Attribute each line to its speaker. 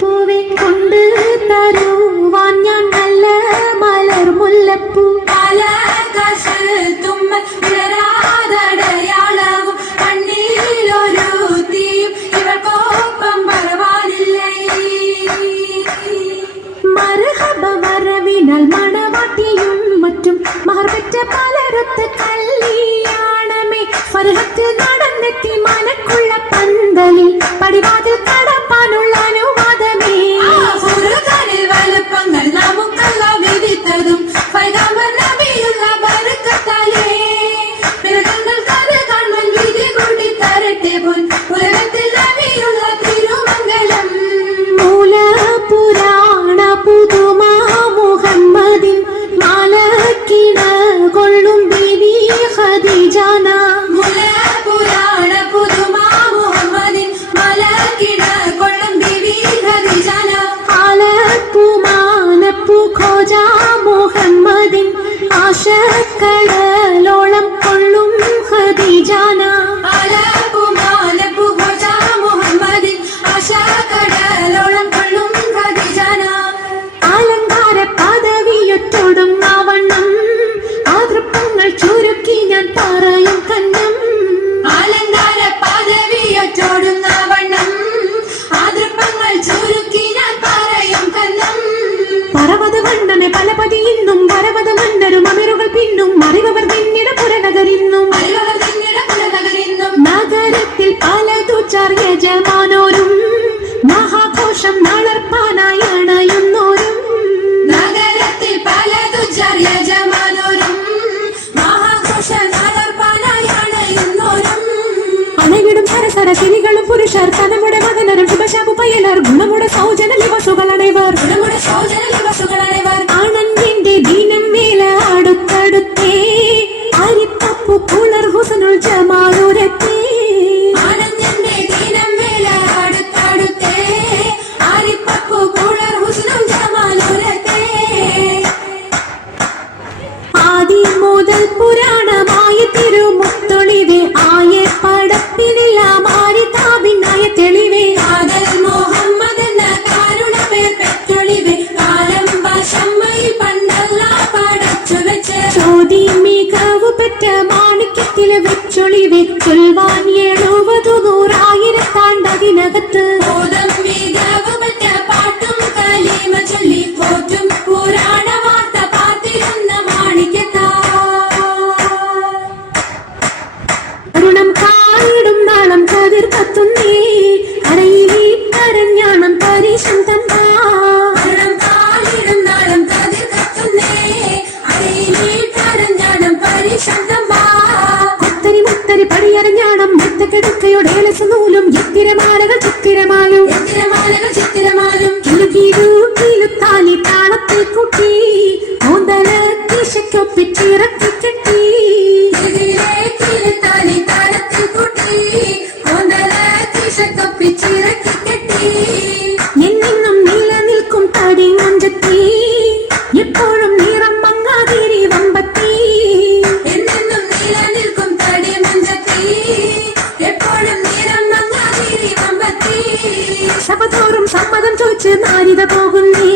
Speaker 1: പൂവെ കണ്ടു തരൂ. கனமுட மகனரும் சுபசாபு பையனர் குணமுட சௌஜன நிவசுகளனைவர்
Speaker 2: குணமுட சௌஜன
Speaker 1: ചിത്തിരമാലകൾ ചിത്തിരമാലു
Speaker 2: ചിത്തിരമാലകൾ ചിത്തിരമാല
Speaker 1: സമ്മതം ചോദിച്ച് നാരിത പോകുന്നേ